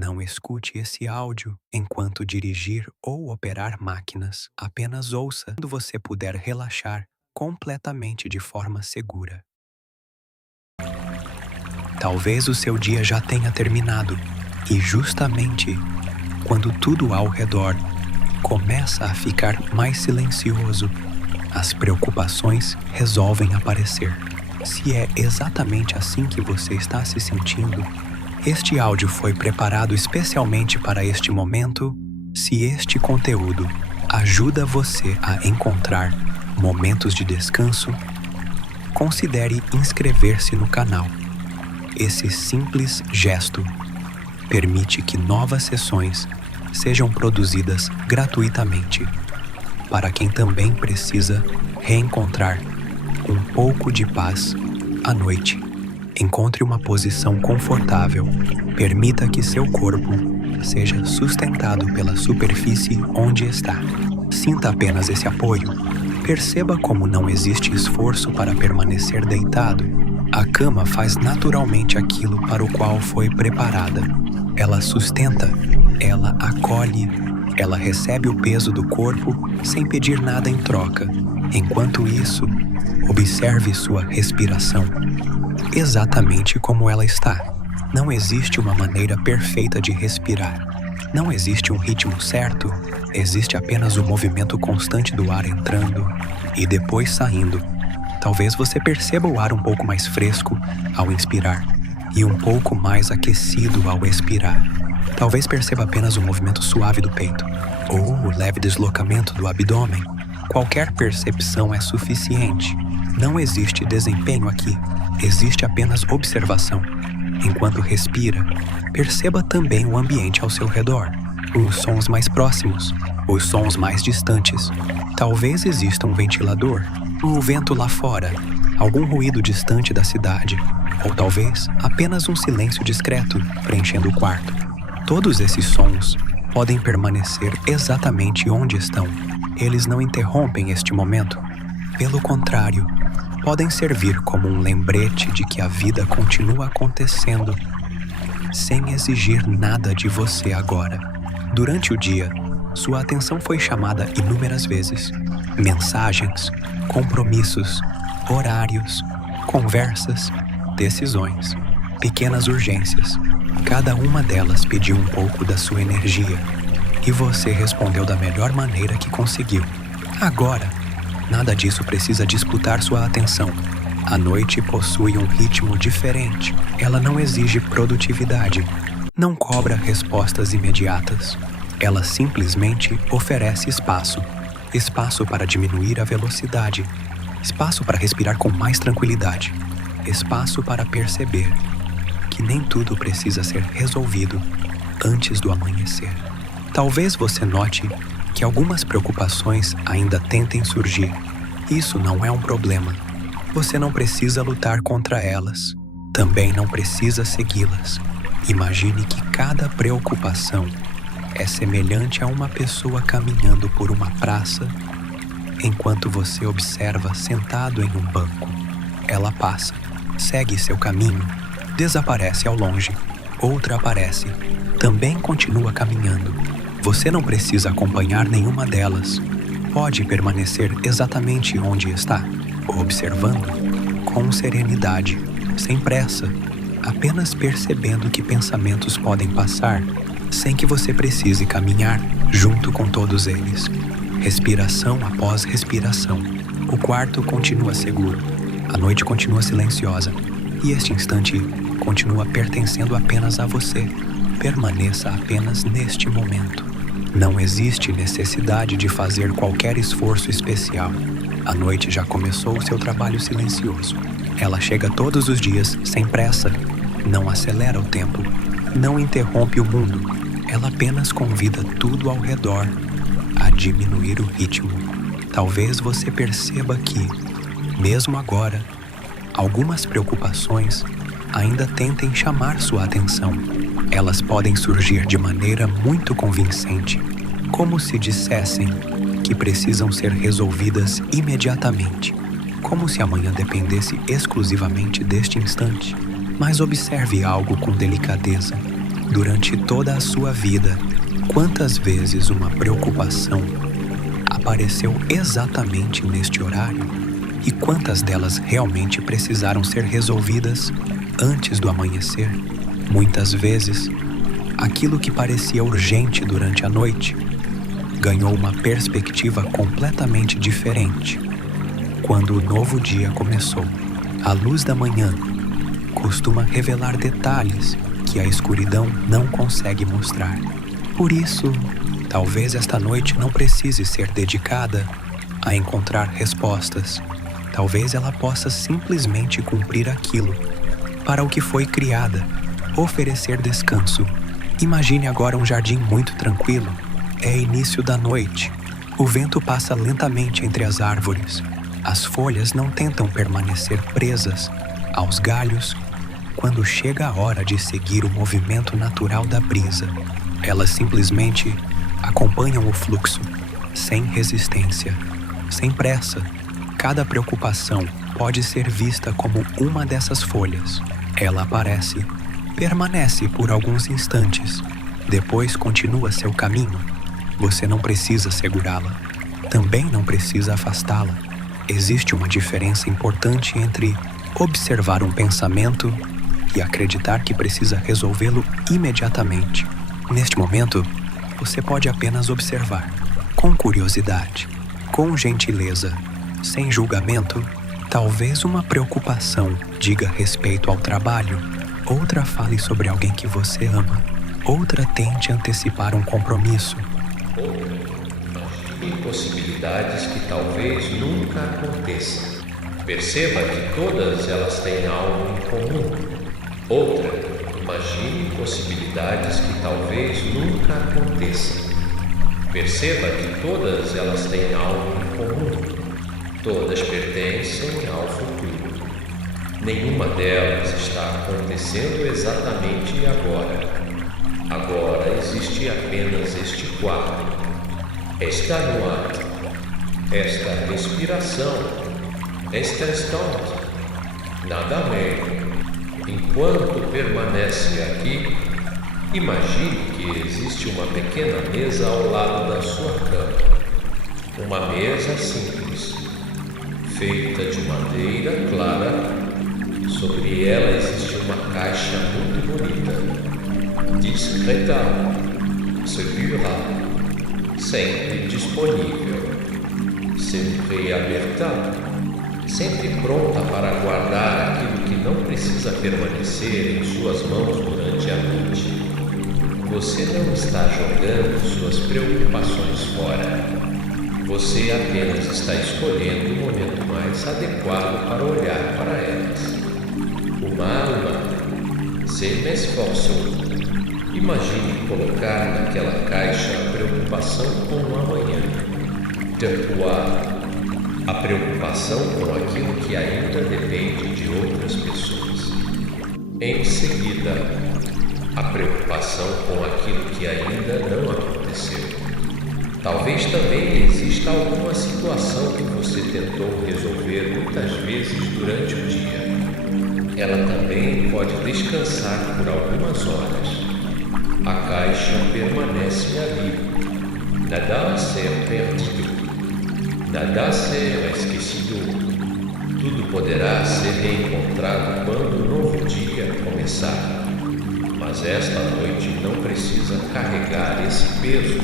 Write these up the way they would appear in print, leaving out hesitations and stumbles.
Não escute esse áudio enquanto dirigir ou operar máquinas. Apenas ouça quando você puder relaxar completamente de forma segura. Talvez o seu dia já tenha terminado e justamente quando tudo ao redor começa a ficar mais silencioso, as preocupações resolvem aparecer. Se é exatamente assim que você está se sentindo, este áudio foi preparado especialmente para este momento. Se este conteúdo ajuda você a encontrar momentos de descanso, considere inscrever-se no canal. Esse simples gesto permite que novas sessões sejam produzidas gratuitamente para quem também precisa reencontrar um pouco de paz à noite. Encontre uma posição confortável. Permita que seu corpo seja sustentado pela superfície onde está. Sinta apenas esse apoio. Perceba como não existe esforço para permanecer deitado. A cama faz naturalmente aquilo para o qual foi preparada. Ela sustenta, ela acolhe, ela recebe o peso do corpo sem pedir nada em troca. Enquanto isso, observe sua respiração, exatamente como ela está. Não existe uma maneira perfeita de respirar. Não existe um ritmo certo, existe apenas o movimento constante do ar entrando e depois saindo. Talvez você perceba o ar um pouco mais fresco ao inspirar e um pouco mais aquecido ao expirar. Talvez perceba apenas o movimento suave do peito ou o leve deslocamento do abdômen. Qualquer percepção é suficiente. Não existe desempenho aqui, existe apenas observação. Enquanto respira, perceba também o ambiente ao seu redor, os sons mais próximos, os sons mais distantes. Talvez exista um ventilador, o vento lá fora, algum ruído distante da cidade, ou talvez apenas um silêncio discreto preenchendo o quarto. Todos esses sons podem permanecer exatamente onde estão. Eles não interrompem este momento. Pelo contrário, podem servir como um lembrete de que a vida continua acontecendo sem exigir nada de você agora. Durante o dia, sua atenção foi chamada inúmeras vezes. Mensagens, compromissos, horários, conversas, decisões, pequenas urgências. Cada uma delas pediu um pouco da sua energia e você respondeu da melhor maneira que conseguiu. Agora, nada disso precisa disputar sua atenção. A noite possui um ritmo diferente. Ela não exige produtividade, não cobra respostas imediatas. Ela simplesmente oferece espaço. Espaço para diminuir a velocidade. Espaço para respirar com mais tranquilidade. Espaço para perceber que nem tudo precisa ser resolvido antes do amanhecer. Talvez você note que algumas preocupações ainda tentem surgir. Isso não é um problema. Você não precisa lutar contra elas. Também não precisa segui-las. Imagine que cada preocupação é semelhante a uma pessoa caminhando por uma praça enquanto você observa sentado em um banco. Ela passa, segue seu caminho, desaparece ao longe. Outra aparece, também continua caminhando. Você não precisa acompanhar nenhuma delas. Pode permanecer exatamente onde está, observando com serenidade, sem pressa, apenas percebendo que pensamentos podem passar sem que você precise caminhar junto com todos eles. Respiração após respiração. O quarto continua seguro, a noite continua silenciosa e este instante continua pertencendo apenas a você. Permaneça apenas neste momento. Não existe necessidade de fazer qualquer esforço especial. A noite já começou o seu trabalho silencioso. Ela chega todos os dias, sem pressa. Não acelera o tempo. Não interrompe o mundo. Ela apenas convida tudo ao redor a diminuir o ritmo. Talvez você perceba que, mesmo agora, algumas preocupações ainda tentem chamar sua atenção. Elas podem surgir de maneira muito convincente, como se dissessem que precisam ser resolvidas imediatamente, como se amanhã dependesse exclusivamente deste instante. Mas observe algo com delicadeza. Durante toda a sua vida, quantas vezes uma preocupação apareceu exatamente neste horário e quantas delas realmente precisaram ser resolvidas antes do amanhecer? Muitas vezes, aquilo que parecia urgente durante a noite ganhou uma perspectiva completamente diferente quando o novo dia começou. A luz da manhã costuma revelar detalhes que a escuridão não consegue mostrar. Por isso, talvez esta noite não precise ser dedicada a encontrar respostas. Talvez ela possa simplesmente cumprir aquilo para o que foi criada, oferecer descanso. Imagine agora um jardim muito tranquilo. É início da noite. O vento passa lentamente entre as árvores. As folhas não tentam permanecer presas aos galhos quando chega a hora de seguir o movimento natural da brisa. Elas simplesmente acompanham o fluxo, sem resistência, sem pressa. Cada preocupação pode ser vista como uma dessas folhas. Ela aparece, permanece por alguns instantes, depois continua seu caminho. Você não precisa segurá-la, também não precisa afastá-la. Existe uma diferença importante entre observar um pensamento e acreditar que precisa resolvê-lo imediatamente. Neste momento, você pode apenas observar, com curiosidade, com gentileza, sem julgamento. Talvez uma preocupação diga respeito ao trabalho, outra fale sobre alguém que você ama, outra tente antecipar um compromisso. Imagine possibilidades que talvez nunca aconteçam. Perceba que todas elas têm algo em comum. Outra, imagine possibilidades que talvez nunca aconteçam. Perceba que todas elas têm algo em comum. Todas pertencem ao futuro. Nenhuma delas está acontecendo exatamente agora. Agora existe apenas este quadro, esta nuance, esta respiração, este instante, nada menos. Enquanto permanece aqui, imagine que existe uma pequena mesa ao lado da sua cama. Uma mesa simples, feita de madeira clara. Sobre ela existe uma caixa muito bonita, discreta, segura, sempre disponível, sempre aberta, sempre pronta para guardar aquilo que não precisa permanecer em suas mãos durante a noite. Você não está jogando suas preocupações fora. Você apenas está escolhendo o momento mais adequado para olhar para elas. Uma alma, se me esforço. Imagine colocar naquela caixa a preocupação com o amanhã. Depois, a preocupação com aquilo que ainda depende de outras pessoas. Em seguida, a preocupação com aquilo que ainda não aconteceu. Talvez também exista alguma situação que você tentou resolver muitas vezes durante o dia. Ela também pode descansar por algumas horas. A caixa permanece ali. Nada a ser perdido. Nada a ser esquecido. Tudo poderá ser reencontrado quando o novo dia começar. Mas esta noite não precisa carregar esse peso.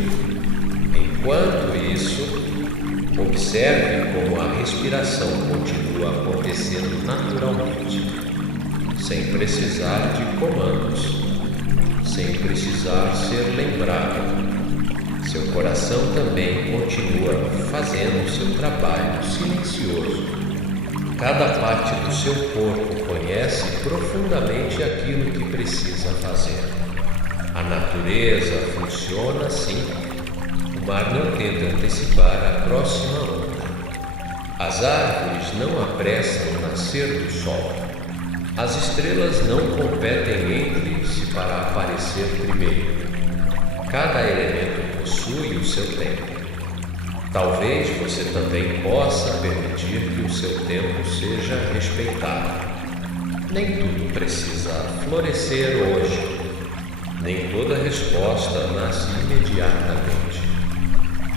Enquanto isso, observe como a respiração continua acontecendo naturalmente, sem precisar de comandos, sem precisar ser lembrado. Seu coração também continua fazendo o seu trabalho silencioso. Cada parte do seu corpo conhece profundamente aquilo que precisa fazer. A natureza funciona assim. O mar não tenta antecipar a próxima onda. As árvores não apressam o nascer do sol. As estrelas não competem entre si para aparecer primeiro. Cada elemento possui o seu tempo. Talvez você também possa permitir que o seu tempo seja respeitado. Nem tudo precisa florescer hoje. Nem toda resposta nasce imediatamente.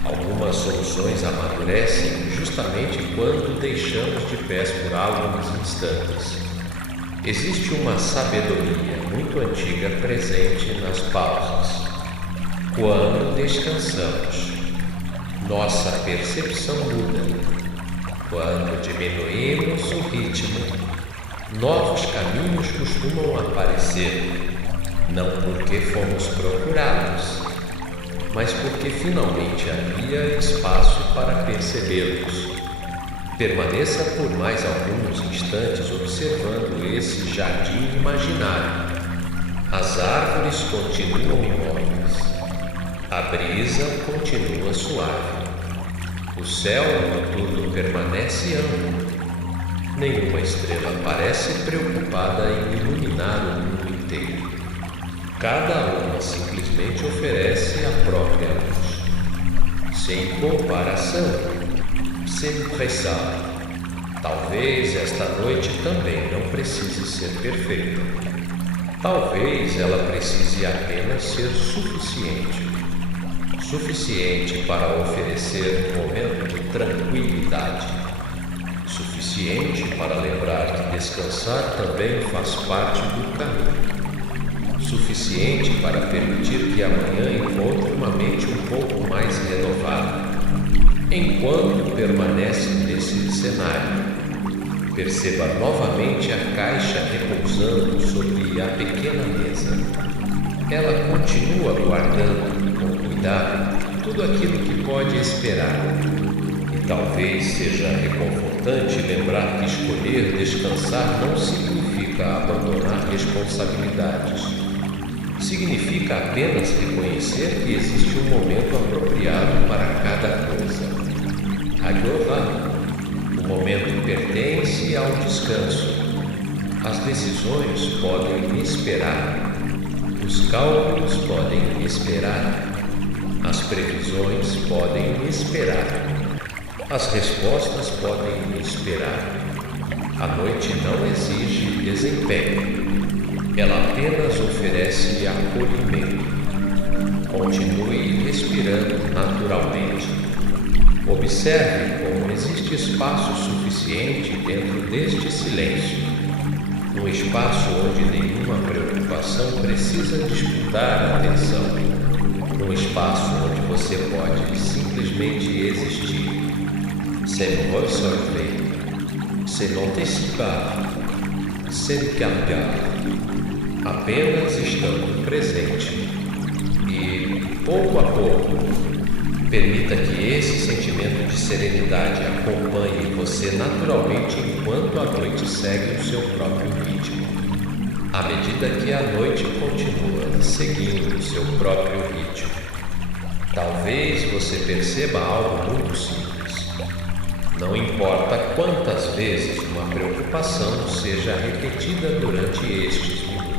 Algumas soluções amadurecem justamente quando deixamos de pés por alguns instantes. Existe uma sabedoria muito antiga presente nas pausas. Quando descansamos, nossa percepção muda. Quando diminuímos o ritmo, novos caminhos costumam aparecer, não porque fomos procurados, mas porque finalmente havia espaço para percebê-los. Permaneça por mais alguns instantes observando esse jardim imaginário. As árvores continuam imóveis. A brisa continua suave. O céu noturno permanece amplo. Nenhuma estrela parece preocupada em iluminar o mundo inteiro. Cada uma simplesmente oferece a própria luz. Sem comparação, sem pressão. Talvez esta noite também não precise ser perfeita. Talvez ela precise apenas ser suficiente. Suficiente para oferecer um momento de tranquilidade. Suficiente para lembrar que descansar também faz parte do caminho. Suficiente para permitir que amanhã encontre uma mente um pouco mais renovada. Enquanto permanece nesse cenário, perceba novamente a caixa repousando sobre a pequena mesa. Ela continua guardando com cuidado tudo aquilo que pode esperar. E talvez seja reconfortante lembrar que escolher descansar não significa abandonar responsabilidades. Significa apenas reconhecer que existe um momento apropriado para cada coisa. Agora, o momento pertence ao descanso. As decisões podem esperar. Os cálculos podem esperar. As previsões podem esperar. As respostas podem esperar. A noite não exige desempenho. Ela apenas oferece acolhimento. Continue respirando naturalmente. Observe como existe espaço suficiente dentro deste silêncio. Um espaço onde nenhuma preocupação precisa disputar a atenção. Um espaço onde você pode simplesmente existir. Sem observar, sem antecipar, sem cambiar. Apenas estando presente. E, pouco a pouco, permita que esse sentimento de serenidade acompanhe você naturalmente enquanto a noite segue o seu próprio ritmo. À medida que a noite continua seguindo o seu próprio ritmo. Talvez você perceba algo muito simples. Não importa quantas vezes uma preocupação seja repetida durante estes minutos.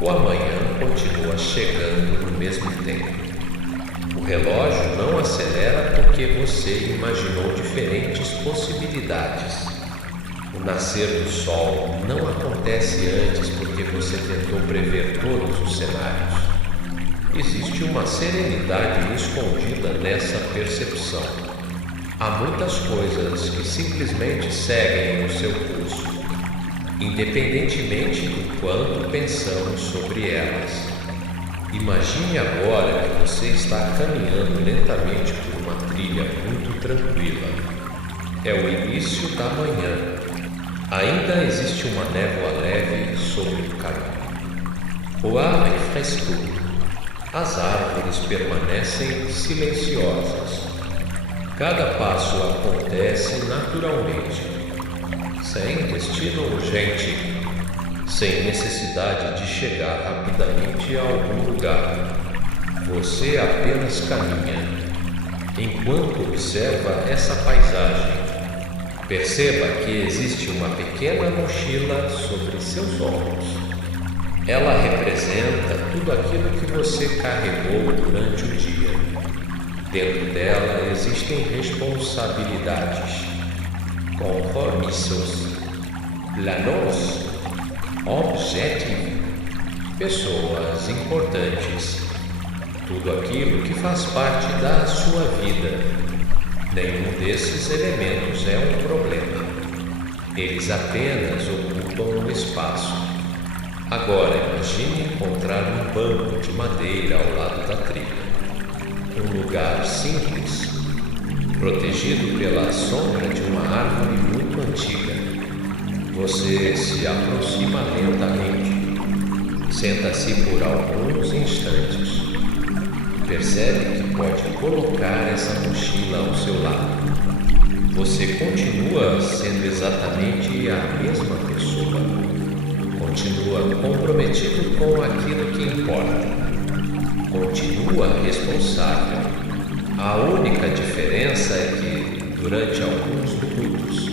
O amanhã continua chegando no mesmo tempo. O relógio não acelera porque você imaginou diferentes possibilidades. O nascer do sol não acontece antes porque você tentou prever todos os cenários. Existe uma serenidade escondida nessa percepção. Há muitas coisas que simplesmente seguem o seu curso, independentemente do quanto pensamos sobre elas. Imagine agora que você está caminhando lentamente por uma trilha muito tranquila. É o início da manhã. Ainda existe uma névoa leve sobre o caminho. O ar é fresco. As árvores permanecem silenciosas. Cada passo acontece naturalmente, sem destino urgente. Sem necessidade de chegar rapidamente a algum lugar. Você apenas caminha, enquanto observa essa paisagem. Perceba que existe uma pequena mochila sobre seus ombros. Ela representa tudo aquilo que você carregou durante o dia. Dentro dela existem responsabilidades, compromissos, planos, objetivos. pessoas importantes, tudo aquilo que faz parte da sua vida. Nenhum desses elementos é um problema. Eles apenas ocupam o espaço. Agora imagine encontrar um banco de madeira ao lado da trilha. Um lugar simples, protegido pela sombra de uma árvore muito antiga. Você se aproxima lentamente. Senta-se por alguns instantes. Percebe que pode colocar essa mochila ao seu lado. Você continua sendo exatamente a mesma pessoa. Continua comprometido com aquilo que importa. Continua responsável. A única diferença é que, durante alguns minutos,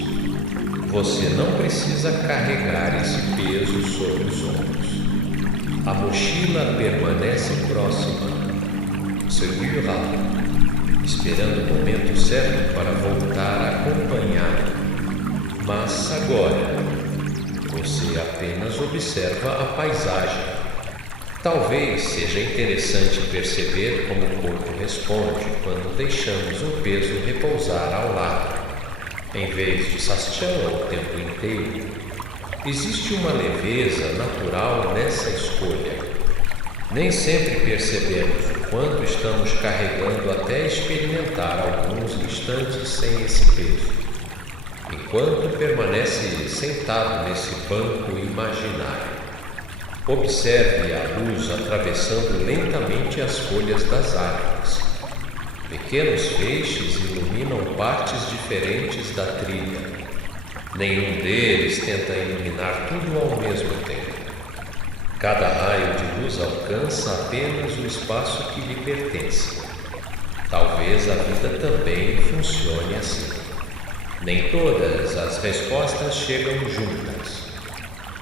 você não precisa carregar esse peso sobre os ombros. A mochila permanece próxima, segura, esperando o momento certo para voltar a acompanhar. Mas agora, você apenas observa a paisagem. Talvez seja interessante perceber como o corpo responde quando deixamos o peso repousar ao lado, em vez de sastião o tempo inteiro. Existe uma leveza natural nessa escolha. Nem sempre percebemos o quanto estamos carregando até experimentar alguns instantes sem esse peso, enquanto permanece sentado nesse banco imaginário. Observe a luz atravessando lentamente as folhas das árvores. Pequenos feixes iluminam partes diferentes da trilha. Nenhum deles tenta iluminar tudo ao mesmo tempo. Cada raio de luz alcança apenas o espaço que lhe pertence. Talvez a vida também funcione assim. Nem todas as respostas chegam juntas.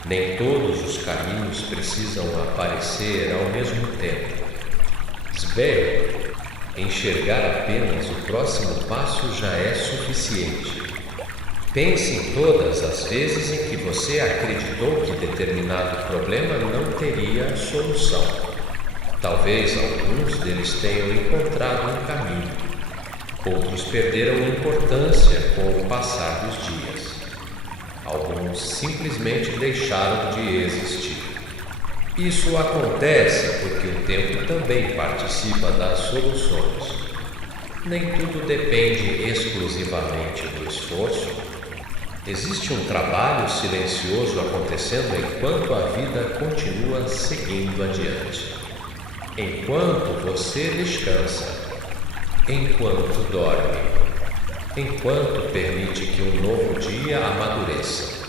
Nem todos os caminhos precisam aparecer ao mesmo tempo. Svel, enxergar apenas o próximo passo já é suficiente. Pense em todas as vezes em que você acreditou que determinado problema não teria solução. Talvez alguns deles tenham encontrado um caminho. Outros perderam importância com o passar dos dias. Alguns simplesmente deixaram de existir. Isso acontece porque o tempo também participa das soluções. Nem tudo depende exclusivamente do esforço. Existe um trabalho silencioso acontecendo enquanto a vida continua seguindo adiante. Enquanto você descansa, enquanto dorme, enquanto permite que um novo dia amadureça.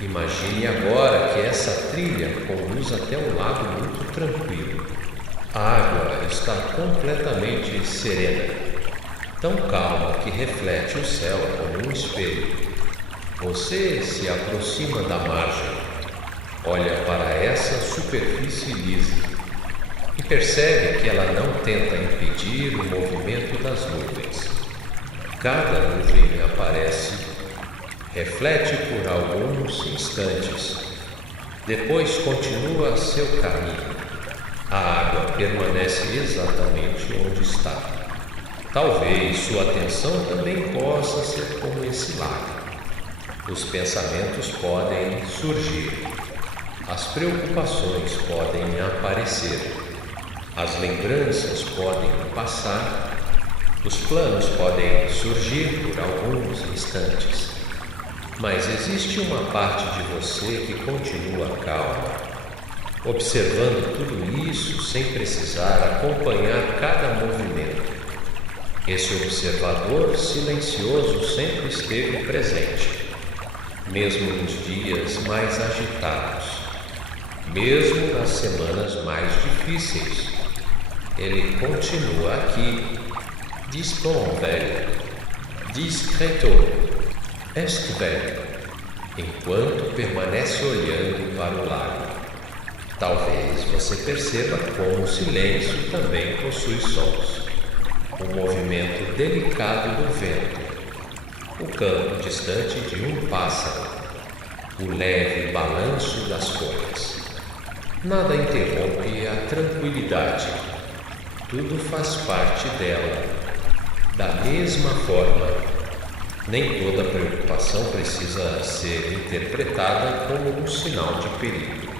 Imagine agora que essa trilha conduz até um lago muito tranquilo. A água está completamente serena, tão calma que reflete o céu como um espelho. Você se aproxima da margem, olha para essa superfície lisa e percebe que ela não tenta impedir o movimento das nuvens. Cada nuvem aparece, reflete por alguns instantes, depois continua seu caminho. A água permanece exatamente onde está. Talvez sua atenção também possa ser como esse lago. Os pensamentos podem surgir, as preocupações podem aparecer, as lembranças podem passar, os planos podem surgir por alguns instantes. Mas existe uma parte de você que continua calma, observando tudo isso sem precisar acompanhar cada movimento. Esse observador silencioso sempre esteve presente. Mesmo nos dias mais agitados, mesmo nas semanas mais difíceis, ele continua aqui, disponível, discreto, esquivel, enquanto permanece olhando para o lago. Talvez você perceba como o silêncio também possui sons, o movimento delicado do vento, o canto distante de um pássaro, o leve balanço das folhas. Nada interrompe a tranquilidade. Tudo faz parte dela. Da mesma forma, nem toda preocupação precisa ser interpretada como um sinal de perigo.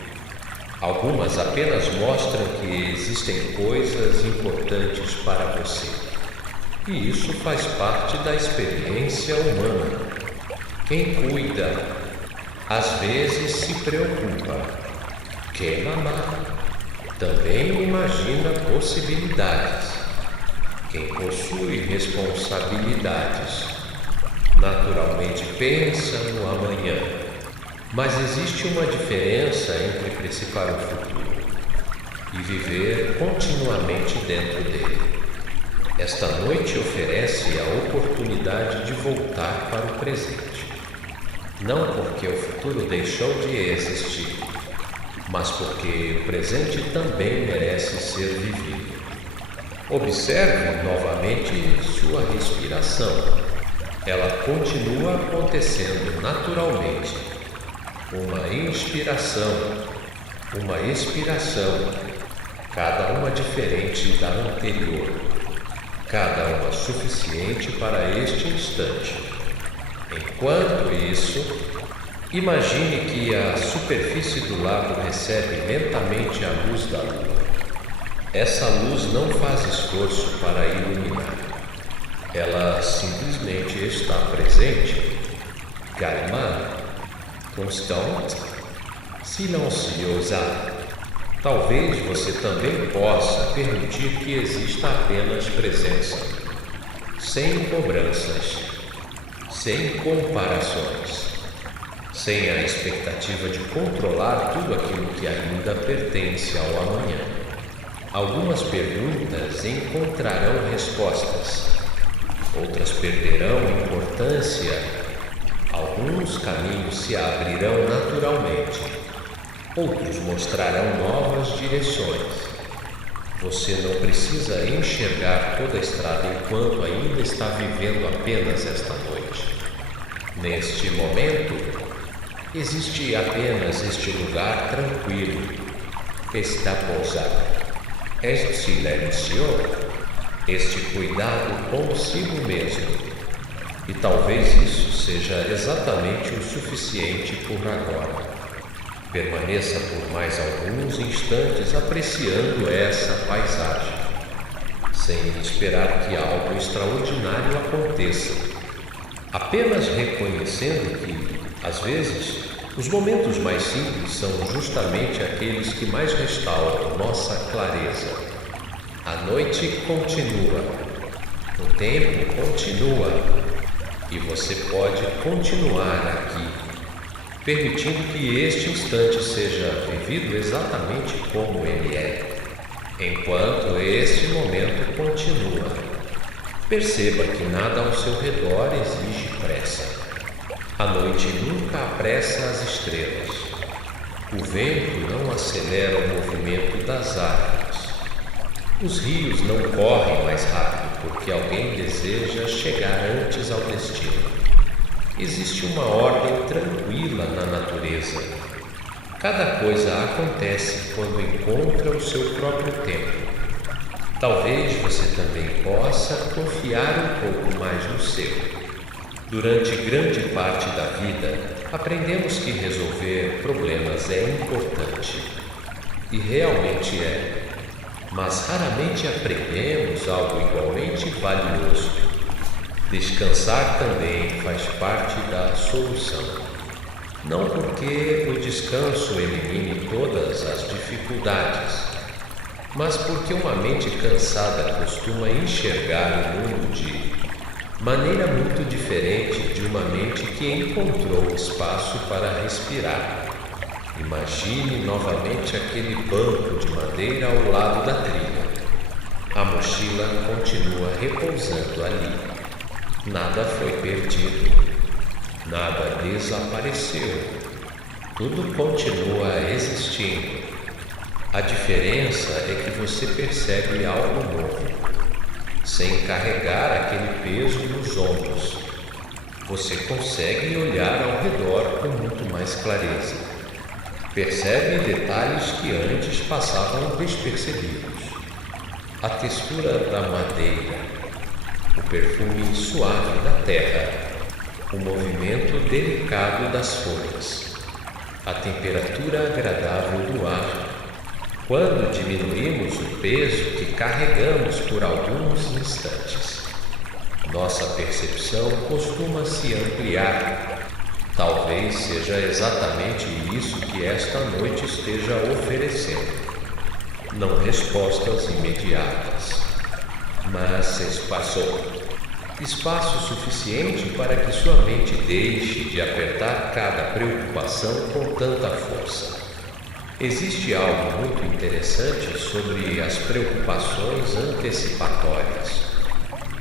Algumas apenas mostram que existem coisas importantes para você. E isso faz parte da experiência humana. Quem cuida, às vezes se preocupa. Quem ama, também imagina possibilidades. Quem possui responsabilidades, naturalmente pensa no amanhã. Mas existe uma diferença entre precipitar o futuro e viver continuamente dentro dele. Esta noite oferece a oportunidade de voltar para o presente. Não porque o futuro deixou de existir, mas porque o presente também merece ser vivido. Observe novamente sua respiração. Ela continua acontecendo naturalmente. Uma inspiração, uma expiração, cada uma diferente da anterior, cada uma suficiente para este instante. Enquanto isso, imagine que a superfície do lago recebe lentamente a luz da lua. Essa luz não faz esforço para iluminar. Ela simplesmente está presente, calma, constante, silenciosa. Talvez você também possa permitir que exista apenas presença, sem cobranças, sem comparações, sem a expectativa de controlar tudo aquilo que ainda pertence ao amanhã. Algumas perguntas encontrarão respostas, outras perderão importância. Alguns caminhos se abrirão naturalmente, outros mostrarão novas direções. Você não precisa enxergar toda a estrada enquanto ainda está vivendo apenas esta noite. Neste momento, existe apenas este lugar tranquilo, esta pousada, este silêncio, este cuidado consigo mesmo. E talvez isso seja exatamente o suficiente por agora. Permaneça por mais alguns instantes apreciando essa paisagem, sem esperar que algo extraordinário aconteça. Apenas reconhecendo que, às vezes, os momentos mais simples são justamente aqueles que mais restauram nossa clareza. A noite continua, o tempo continua. E você pode continuar aqui, permitindo que este instante seja vivido exatamente como ele é, enquanto este momento continua. Perceba que nada ao seu redor exige pressa. A noite nunca apressa as estrelas. O vento não acelera o movimento das árvores. Os rios não correm mais rápido porque alguém deseja chegar antes ao destino. Existe uma ordem tranquila na natureza. Cada coisa acontece quando encontra o seu próprio tempo. Talvez você também possa confiar um pouco mais no seu. Durante grande parte da vida, aprendemos que resolver problemas é importante. E realmente é. Mas raramente aprendemos algo igualmente valioso. Descansar também faz parte da solução. Não porque o descanso elimine todas as dificuldades, mas porque uma mente cansada costuma enxergar o mundo de maneira muito diferente de uma mente que encontrou espaço para respirar. Imagine novamente aquele banco de madeira ao lado da trilha. A mochila continua repousando ali. Nada foi perdido. Nada desapareceu. Tudo continua existindo. A diferença é que você percebe algo novo, sem carregar aquele peso nos ombros. Você consegue olhar ao redor com muito mais clareza. Percebe detalhes que antes passavam despercebidos. A textura da madeira, o perfume suave da terra, o movimento delicado das folhas, a temperatura agradável do ar. Quando diminuímos o peso que carregamos por alguns instantes, nossa percepção costuma se ampliar. Talvez seja exatamente isso que esta noite esteja oferecendo. Não respostas imediatas, mas espaço suficiente para que sua mente deixe de apertar cada preocupação com tanta força. Existe algo muito interessante sobre as preocupações antecipatórias.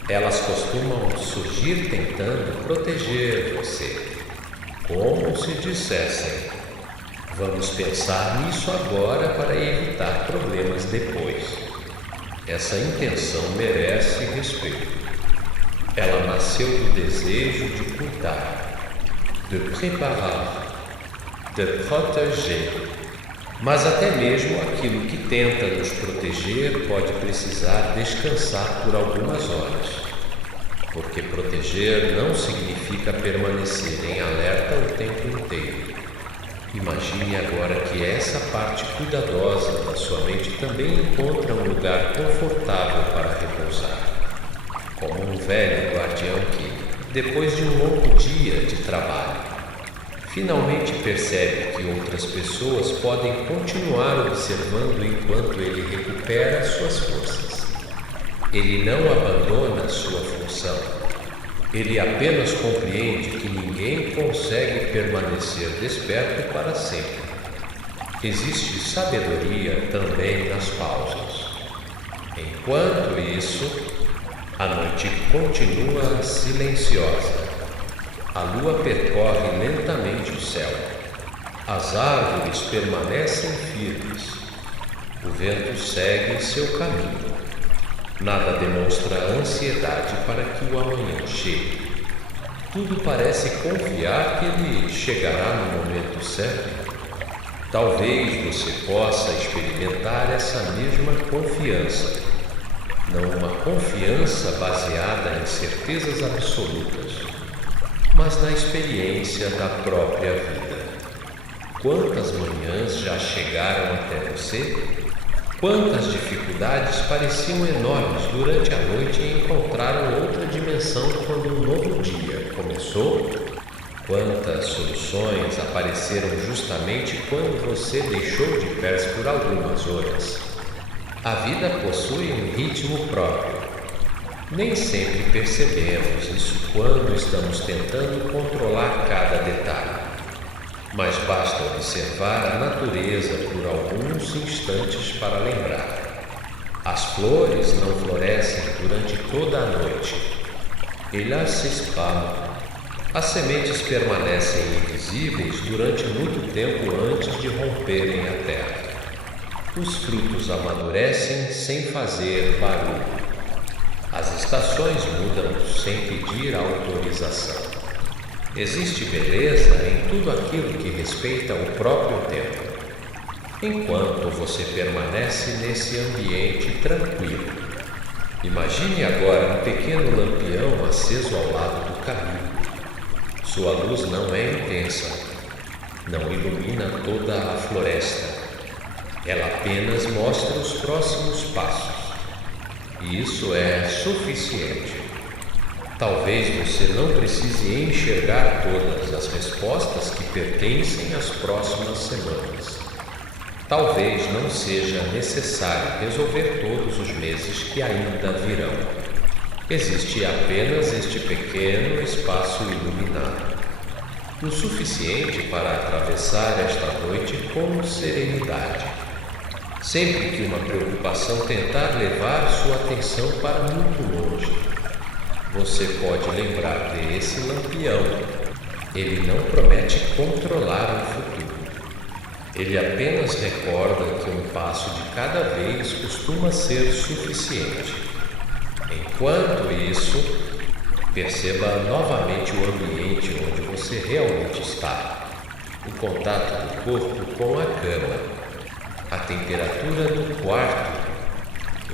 Elas costumam surgir tentando proteger você, como se dissessem: vamos pensar nisso agora para evitar problemas depois. Essa intenção merece respeito. Ela nasceu do desejo de cuidar, de preparar, de proteger. Mas até mesmo aquilo que tenta nos proteger pode precisar descansar por algumas horas, porque proteger não significa permanecer em alerta o tempo inteiro. Imagine agora que essa parte cuidadosa da sua mente também encontra um lugar confortável para repousar, como um velho guardião que, depois de um longo dia de trabalho, finalmente percebe que outras pessoas podem continuar observando enquanto ele recupera suas forças. Ele não abandona sua função. Ele apenas compreende que ninguém consegue permanecer desperto para sempre. Existe sabedoria também nas pausas. Enquanto isso, a noite continua silenciosa. A lua percorre lentamente o céu. As árvores permanecem firmes. O vento segue seu caminho. Nada demonstra ansiedade para que o amanhã chegue. Tudo parece confiar que ele chegará no momento certo. Talvez você possa experimentar essa mesma confiança. Não uma confiança baseada em certezas absolutas, mas na experiência da própria vida. Quantas manhãs já chegaram até você? Quantas dificuldades pareciam enormes durante a noite e encontraram outra dimensão quando um novo dia começou? Quantas soluções apareceram justamente quando você deixou de pés por algumas horas? A vida possui um ritmo próprio. Nem sempre percebemos isso quando estamos tentando controlar cada detalhe, mas basta observar a natureza por alguns instantes para lembrar. As flores não florescem durante toda a noite. Elas se espalham. As sementes permanecem invisíveis durante muito tempo antes de romperem a terra. Os frutos amadurecem sem fazer barulho. As estações mudam sem pedir autorização. Existe beleza em tudo aquilo que respeita o próprio tempo. Enquanto você permanece nesse ambiente tranquilo, imagine agora um pequeno lampião aceso ao lado do caminho. Sua luz não é intensa, não ilumina toda a floresta. Ela apenas mostra os próximos passos. E isso é suficiente. Talvez você não precise enxergar todas as respostas que pertencem às próximas semanas. Talvez não seja necessário resolver todos os meses que ainda virão. Existe apenas este pequeno espaço iluminado, o suficiente para atravessar esta noite com serenidade. Sempre que uma preocupação tentar levar sua atenção para muito longe, você pode lembrar desse lampião. Ele não promete controlar o futuro. Ele apenas recorda que um passo de cada vez costuma ser suficiente. Enquanto isso, perceba novamente o ambiente onde você realmente está. o contato do corpo com a cama, a temperatura do quarto,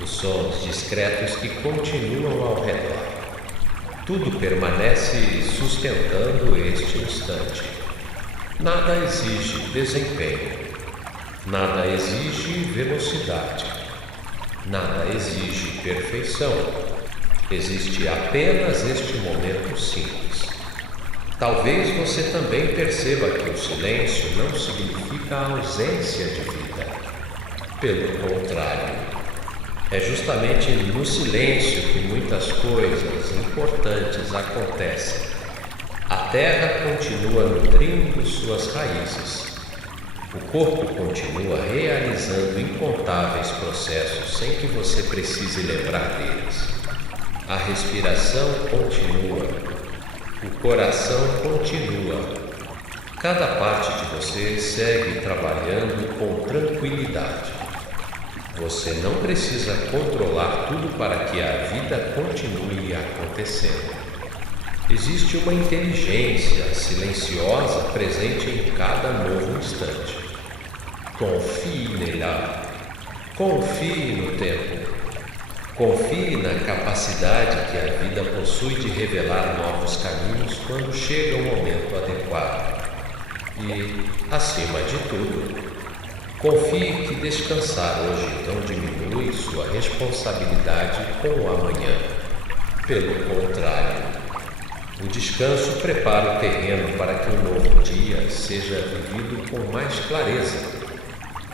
os sons discretos que continuam ao redor. Tudo permanece sustentando este instante. Nada exige desempenho, nada exige velocidade, nada exige perfeição. Existe apenas este momento simples. Talvez você também perceba que o silêncio não significa a ausência de vida. Pelo contrário, é justamente no silêncio que muitas coisas importantes acontecem. A terra continua nutrindo suas raízes. O corpo continua realizando incontáveis processos sem que você precise lembrar deles. A respiração continua. O coração continua. Cada parte de você segue trabalhando com tranquilidade. Você não precisa controlar tudo para que a vida continue acontecendo. Existe uma inteligência silenciosa presente em cada novo instante. Confie nela. Confie no tempo. Confie na capacidade que a vida possui de revelar novos caminhos quando chega o momento adequado. E, acima de tudo, confie que descansar hoje não diminui sua responsabilidade com o amanhã. Pelo contrário, o descanso prepara o terreno para que um novo dia seja vivido com mais clareza.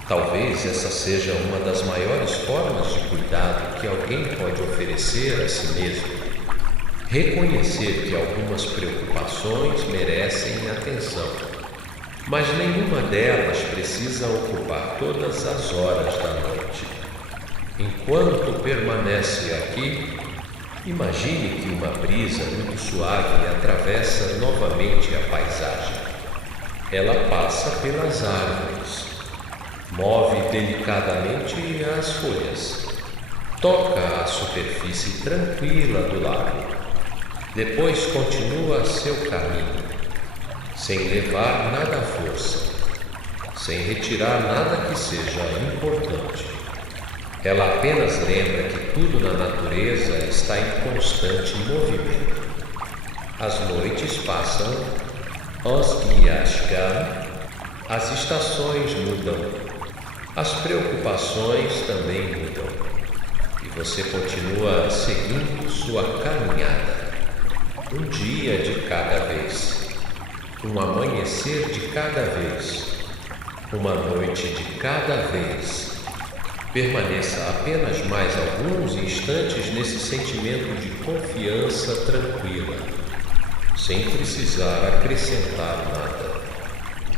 Talvez essa seja uma das maiores formas de cuidado que alguém pode oferecer a si mesmo. Reconhecer que algumas preocupações merecem atenção, mas nenhuma delas precisa ocupar todas as horas da noite. Enquanto permanece aqui, imagine que uma brisa muito suave atravessa novamente a paisagem. Ela passa pelas árvores, move delicadamente as folhas, toca a superfície tranquila do lago, depois continua seu caminho, sem levar nada à força, sem retirar nada que seja importante. Ela apenas lembra que tudo na natureza está em constante movimento. As noites passam, os dias caem, as estações mudam, as preocupações também mudam, e você continua seguindo sua caminhada, um dia de cada vez, um amanhecer de cada vez, uma noite de cada vez. Permaneça apenas mais alguns instantes nesse sentimento de confiança tranquila, sem precisar acrescentar nada,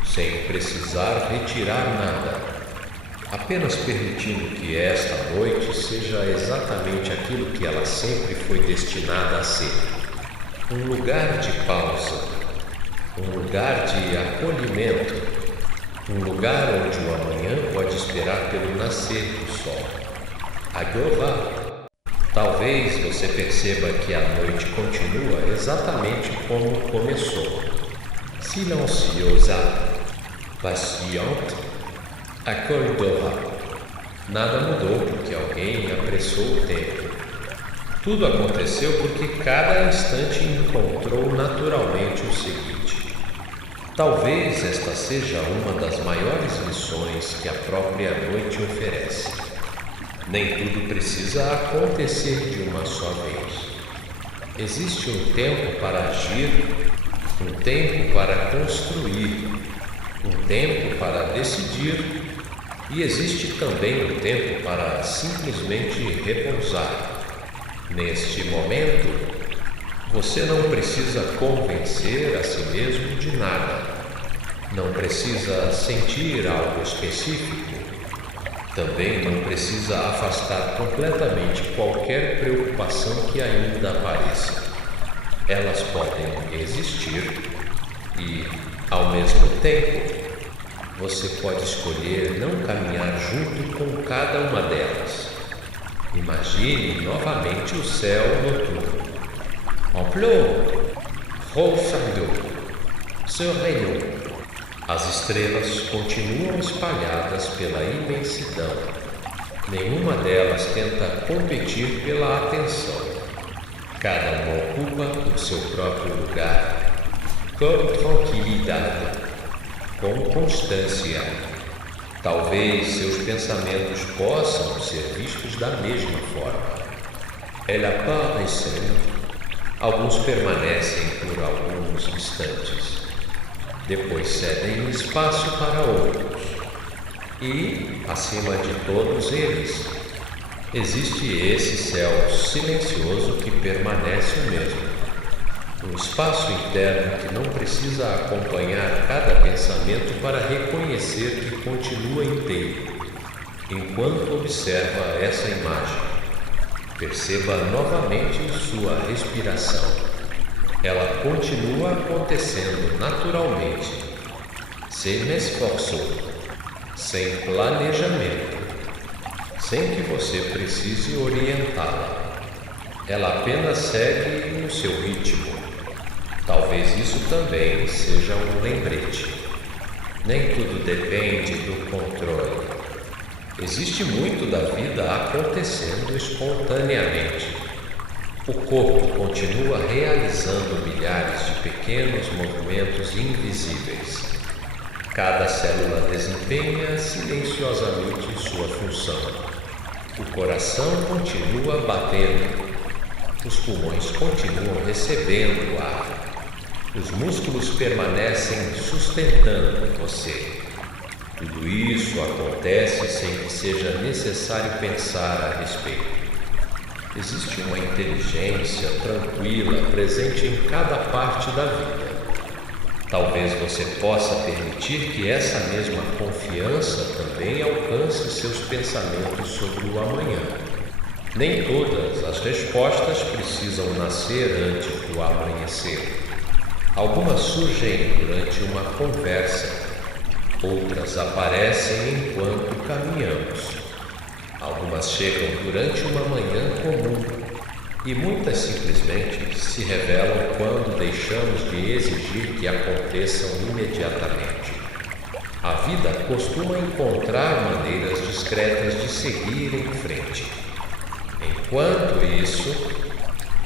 sem precisar retirar nada, apenas permitindo que esta noite seja exatamente aquilo que ela sempre foi destinada a ser: um lugar de pausa, um lugar de acolhimento, um lugar onde o amanhã pode esperar pelo nascer do sol. Agora, talvez você perceba que a noite continua exatamente como começou. Silenciosa, paciente, acordora. Nada mudou porque alguém apressou o tempo. Tudo aconteceu porque cada instante encontrou naturalmente o seguinte. Talvez esta seja uma das maiores lições que a própria noite oferece. Nem tudo precisa acontecer de uma só vez. Existe um tempo para agir, um tempo para construir, um tempo para decidir, e existe também um tempo para simplesmente repousar. Neste momento, você não precisa convencer a si mesmo de nada. Não precisa sentir algo específico. Também não precisa afastar completamente qualquer preocupação que ainda apareça. Elas podem existir e, ao mesmo tempo, você pode escolher não caminhar junto com cada uma delas. Imagine novamente o céu noturno. En pleure, refendant, se rayon, As estrelas continuam espalhadas pela imensidão. Nenhuma delas tenta competir pela atenção. Cada uma ocupa o seu próprio lugar, com tranquilidade, com constância. Talvez seus pensamentos possam ser vistos da mesma forma. Ela aparece. Alguns permanecem por alguns instantes. Depois cedem espaço para outros. E, acima de todos eles, existe esse céu silencioso que permanece o mesmo. Um espaço interno que não precisa acompanhar cada pensamento para reconhecer que continua inteiro. Enquanto observa essa imagem, perceba novamente sua respiração. Ela continua acontecendo naturalmente, sem esforço, sem planejamento, sem que você precise orientá-la. Ela apenas segue no seu ritmo. Talvez isso também seja um lembrete. Nem tudo depende do controle. Existe muito da vida acontecendo espontaneamente. O corpo continua realizando milhares de pequenos movimentos invisíveis. Cada célula desempenha silenciosamente sua função. O coração continua batendo. Os pulmões continuam recebendo ar. Os músculos permanecem sustentando você. Tudo isso acontece sem que seja necessário pensar a respeito. Existe uma inteligência tranquila presente em cada parte da vida. Talvez você possa permitir que essa mesma confiança também alcance seus pensamentos sobre o amanhã. Nem todas as respostas precisam nascer antes do amanhecer. Algumas surgem durante uma conversa, outras aparecem enquanto caminhamos. Algumas chegam durante uma manhã comum e muitas simplesmente se revelam quando deixamos de exigir que aconteçam imediatamente. A vida costuma encontrar maneiras discretas de seguir em frente. Enquanto isso,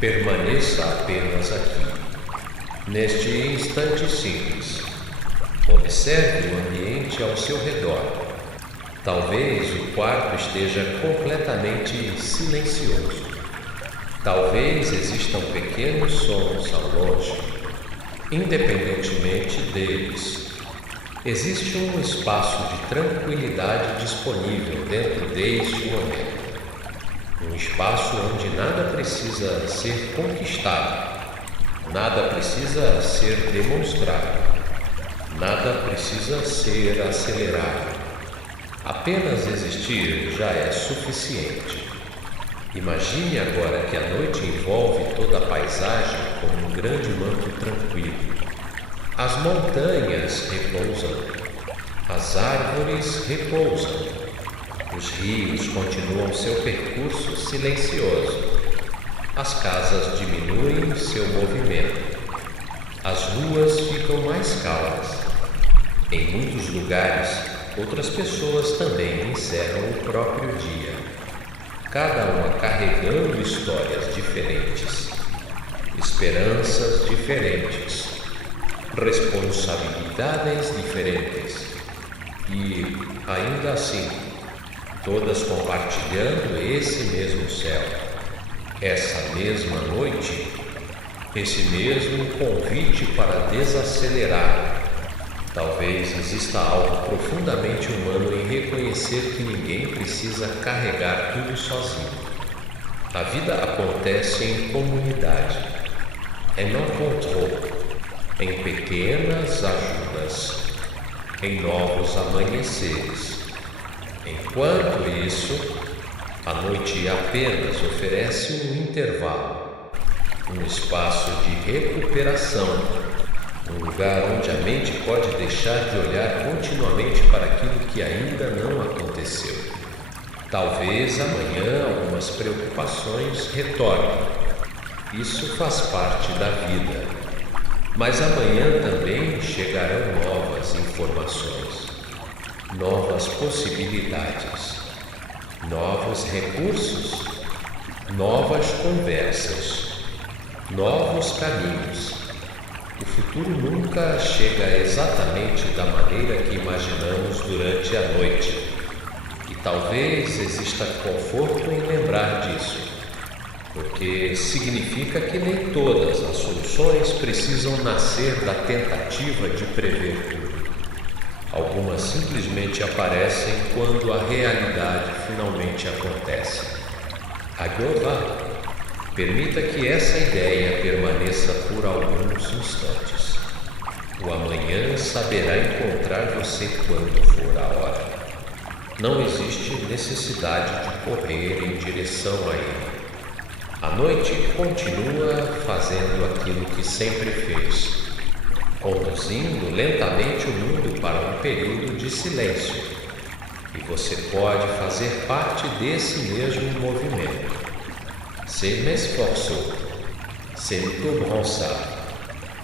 permaneça apenas aqui, neste instante simples. Observe o ambiente ao seu redor. Talvez o quarto esteja completamente silencioso. Talvez existam pequenos sons ao longe. Independentemente deles, existe um espaço de tranquilidade disponível dentro deste momento. Um espaço onde nada precisa ser conquistado, nada precisa ser demonstrado, nada precisa ser acelerado. Apenas existir já é suficiente. Imagine agora que a noite envolve toda a paisagem como um grande manto tranquilo. As montanhas repousam, as árvores repousam. Os rios continuam seu percurso silencioso. As casas diminuem seu movimento. As ruas ficam mais calmas. Em muitos lugares, outras pessoas também encerram o próprio dia, cada uma carregando histórias diferentes, esperanças diferentes, responsabilidades diferentes e, ainda assim, todas compartilhando esse mesmo céu, essa mesma noite, esse mesmo convite para desacelerar. Talvez exista algo profundamente humano em reconhecer que ninguém precisa carregar tudo sozinho. A vida acontece em comunidade, em encontro, em pequenas ajudas, em novos amanheceres. Enquanto isso, a noite apenas oferece um intervalo, um espaço de recuperação, um lugar onde a mente pode deixar de olhar continuamente para aquilo que ainda não aconteceu. Talvez amanhã algumas preocupações retornem. Isso faz parte da vida. Mas amanhã também chegarão novas. novas informações, novas possibilidades, novos recursos, novas conversas, novos caminhos. O futuro nunca chega exatamente da maneira que imaginamos durante a noite. E talvez exista conforto em lembrar disso, porque significa que nem todas as soluções precisam nascer da tentativa de prever tudo. Algumas simplesmente aparecem quando a realidade finalmente acontece. Agora, permita que essa ideia permaneça por alguns instantes. O amanhã saberá encontrar você quando for a hora. Não existe necessidade de correr em direção a ele. A noite continua fazendo aquilo que sempre fez, conduzindo lentamente o mundo para um período de silêncio. E você pode fazer parte desse mesmo movimento. Se m'esforçou, se me cobrançar,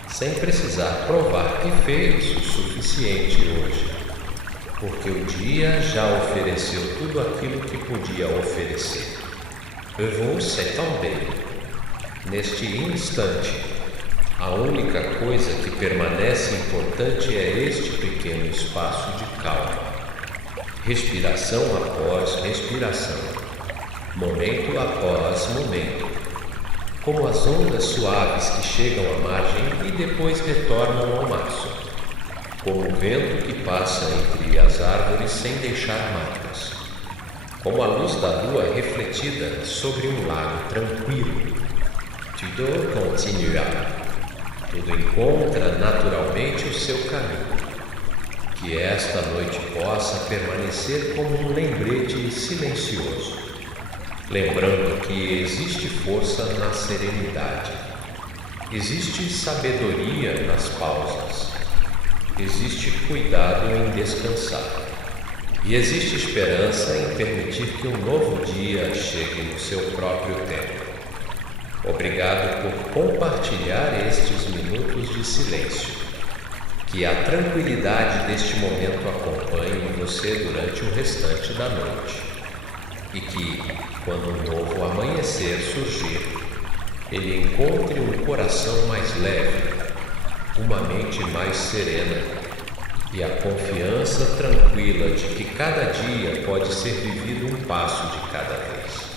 sem precisar provar que fez o suficiente hoje, porque o dia já ofereceu tudo aquilo que podia oferecer. Você também. Neste instante, a única coisa que permanece importante é este pequeno espaço de calma. Respiração após respiração, momento após momento, como as ondas suaves que chegam à margem e depois retornam ao março, como o vento que passa entre as árvores sem deixar marcas, como a luz da lua refletida sobre um lago tranquilo. Tudo continua. Tudo encontra naturalmente o seu caminho. Que esta noite possa permanecer como um lembrete silencioso, lembrando que existe força na serenidade, existe sabedoria nas pausas, existe cuidado em descansar. E existe esperança em permitir que um novo dia chegue no seu próprio tempo. Obrigado por compartilhar estes minutos de silêncio. Que a tranquilidade deste momento acompanhe você durante o restante da noite. E que, quando um novo amanhecer surgir, ele encontre um coração mais leve, uma mente mais serena, e a confiança tranquila de que cada dia pode ser vivido um passo de cada vez.